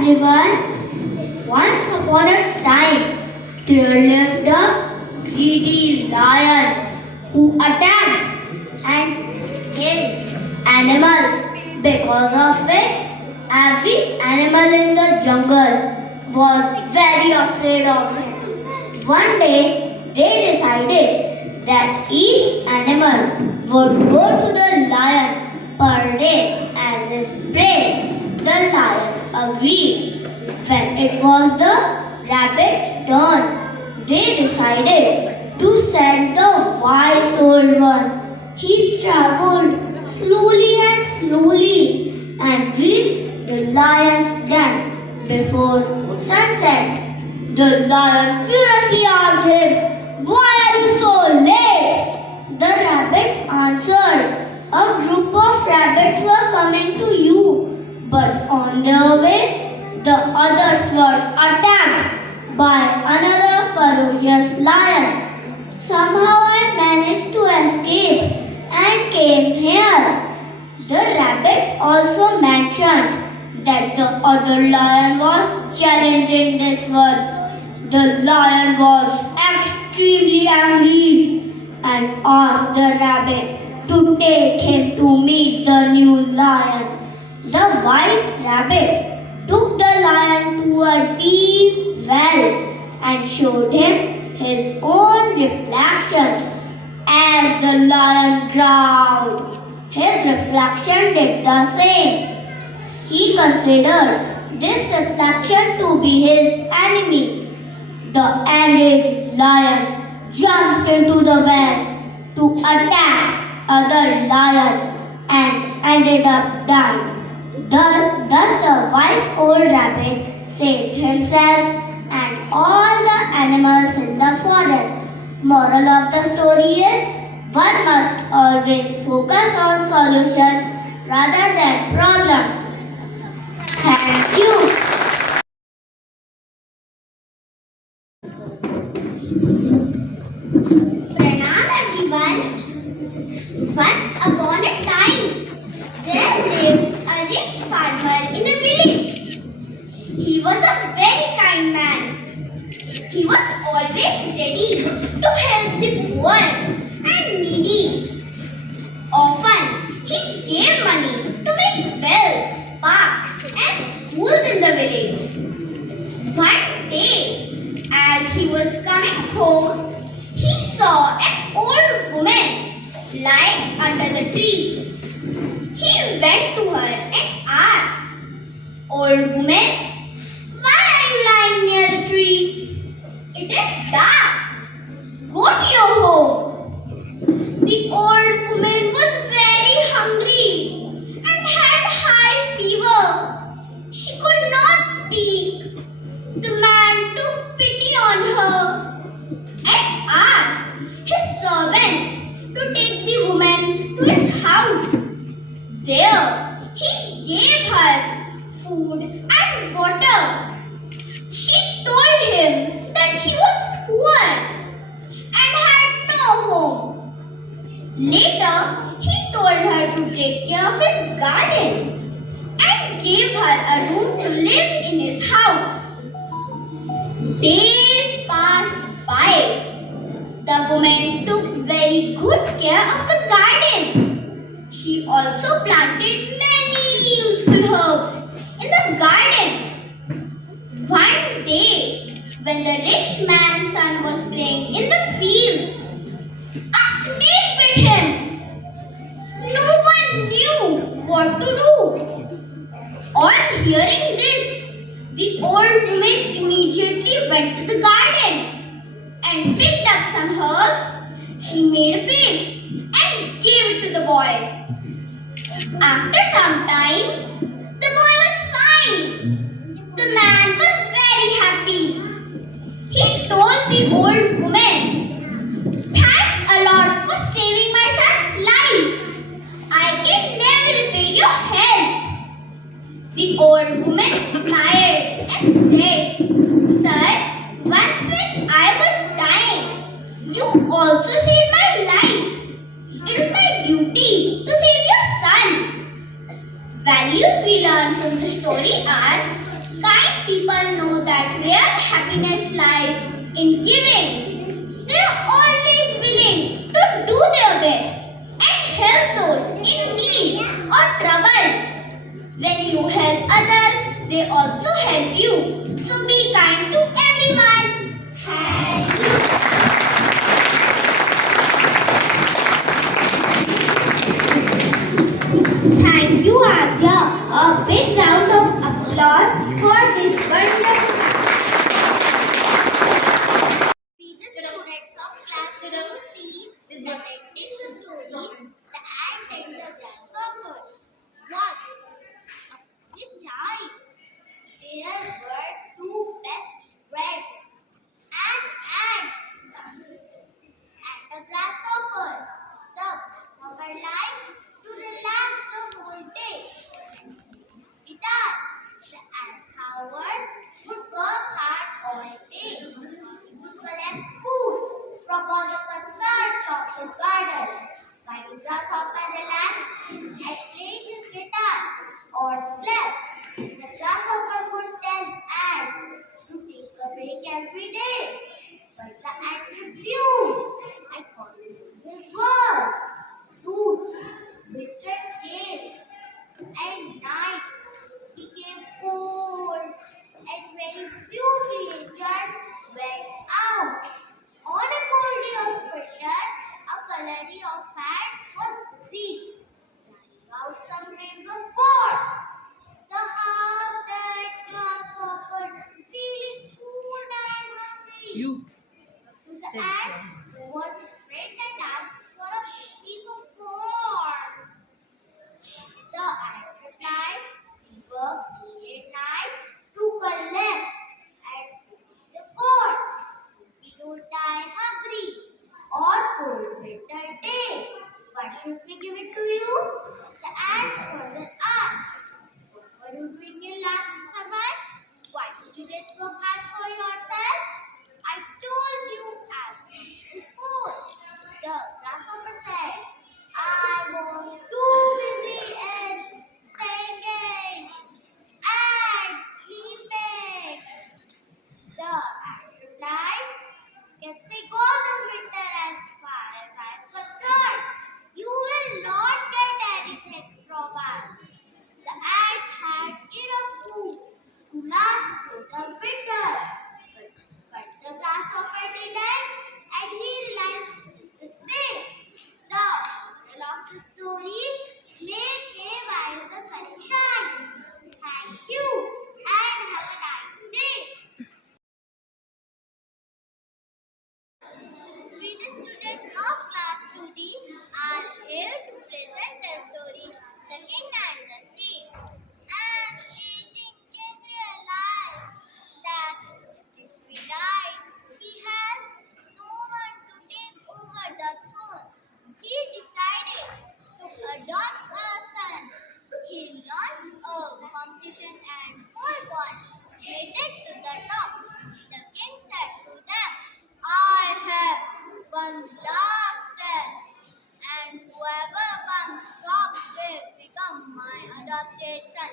everyone. Once upon a time, there lived a greedy lion who attacked and killed animals, because of which every animal in the jungle was very afraid of him. One day, they decided that each animal would go to the lion per day as his prey. The lion agreed. When it was the rabbit's turn, they decided to send the wise old one. He traveled slowly and slowly and reached the lion's den before sunset. The lion furiously asked him, "Why are you so late?" The rabbit answered, "A group of rabbits were coming to you, but on their way, the others were attacked by another ferocious lion. Somehow I managed to escape and came here." The rabbit also mentioned that the other lion was challenging this one. The lion was extremely angry and asked the rabbit to take him to meet the new lion. The wise rabbit took the lion to a deep well and showed him his own reflection as the lion growled. His reflection did the same. He considered this reflection to be his enemy. The enraged lion jumped into the well to attack other lion and ended up dying. Thus the wise old rabbit saved himself and all the animals in the forest. Moral of the story is, one must always focus on solutions rather than problems. Thank you. Pranam everyone. Once upon a time, there lived a rich farmer in a village. He was a very kind man. He was always ready to help the poor and needy. Often, he gave money to make wells, parks, and schools in the village. One day, as he was coming home, he saw an old woman lying under the tree. He went to her and asked, "Old woman, why are you lying near the tree? It is dark. Go to your home." The old woman was very hungry and had high fever. She could not speak. The man took pity on her and asked his servants to take the woman to his house. There, he gave her food and water. She told him that she was poor and had no home. Later, he told her to take care of his garden and gave her a room to live in his house. Days passed by. The woman took very good care of the garden. She also planted many useful herbs in the garden. One day, when the rich man's son was playing in the fields, a snake bit him. No one knew what to do. On hearing this, the old woman immediately went to the garden and picked up some herbs. She made a paste and gave it to the boy. After some time, the boy was fine. The man was very happy. He told the old woman, "Thanks a lot for saving my son's life. I can never repay your help." The old woman smiled and said, "Sir, once when I was dying, you also saved my life. It is my duty to save your son." Values we learn from the story are happiness lies in giving. They are always willing to do their best and help those in need or trouble. When you help others, they also help you. So be kind to everyone. Thank you. Thank you, Agya. A big round of applause for this wonderful. We the students of class 2C presenting the story The Ant and the Grasshopper. What? With time, there were two best friends, an ant and a grasshopper. The grasshopper liked to relax the whole day. It the ant, however, would work hard all day. It would collect food from all the concerns of the garden, while the grasshopper relaxed and played his guitar or slept. The grasshopper would tell ant to take a break every day, but the ant refused and followed his word. Soon, winter came and night became cold, and very few villagers went out. On a cold day of winter, a colony of ants was busy carrying out some rainbow sport. The half-dead grasshopper, feeling cold and hungry, to the ant who was his friend and asked for a piece of corn. The ant replied, "We work day and night to collect and feed the corn. We don't die hungry or cold winter day. Why should we give it to you?" The ant further asked, "What were you doing in last summer? Why did you get so hard for yourself? I told you as before." The grasshopper said, "I was too busy and singing and sleeping." The ant replied, "Can take all the winter as far as I'm concerned. You will not get anything from us." The ant had enough food to last through the winter. But the grasshopper didn't, and he realized the same. The moral of the story: make hay while the sun shines. Thank you and have a nice day. We, the students of class 2D, are here to present the story The King and the Sea. An aging king realized that if he died, he has no one to take over the throne. He decided to adopt a son. He launched a competition and 4 boys made it to the top. The king said to them, "I have one last test, and whoever comes top will become my adopted son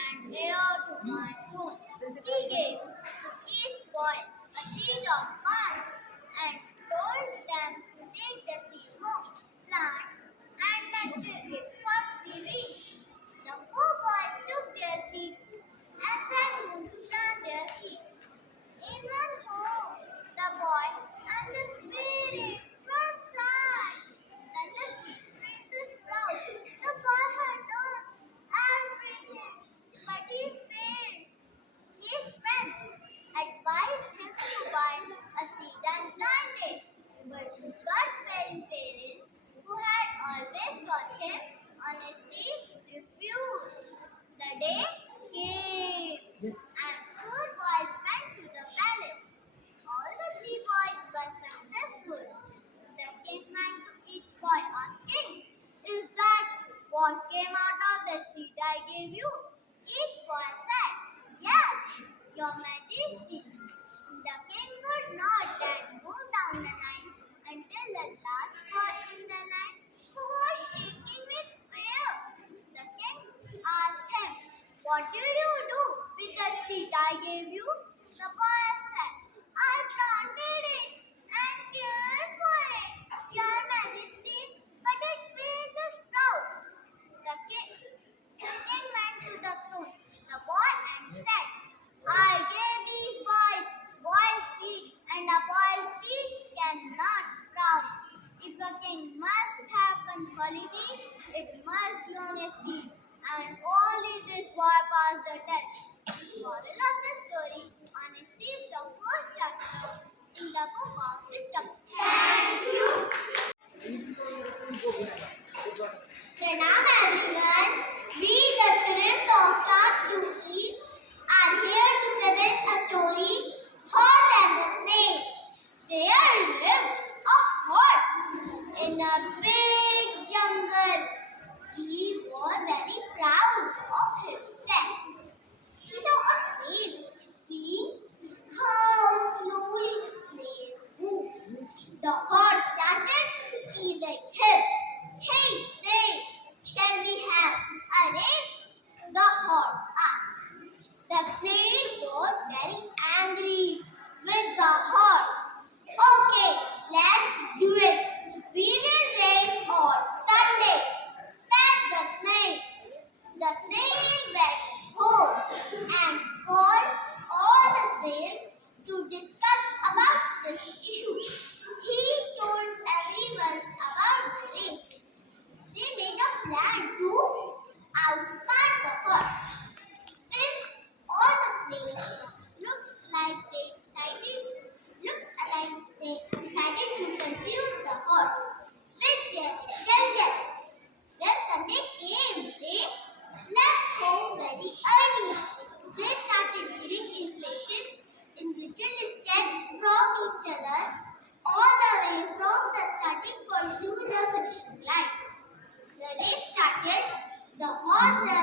and heir to my throne." He gave to each boy a seed of corn and told them to take the seed home, plant, and nurture it for 3 weeks. The 4 boys took their seeds and set home to plant their seeds. In one home, the boy and the spirit were sad. When the seed began to sprout, the boy had done everything, but he failed. His friends advised him to buy a seed and plant it, but his God-fearing parents, who had always taught him honesty, refused. The day came, and 4 boys went to the palace. All the 3 boys were successful. The king went to each boy asking, "Is that what came out of the seed I gave you?" Each boy said, "Yes, your majesty." The king would not then move down the line until the last boy in the line, who was shaking with fear. The king asked him, "What did you do with the seed I gave you?" The boy said,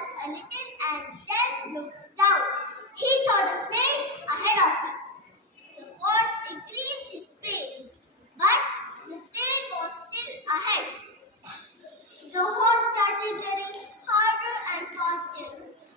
a little and then looked down. He saw the snake ahead of him. The horse increased his pace, but the snake was still ahead. The horse started running harder and faster.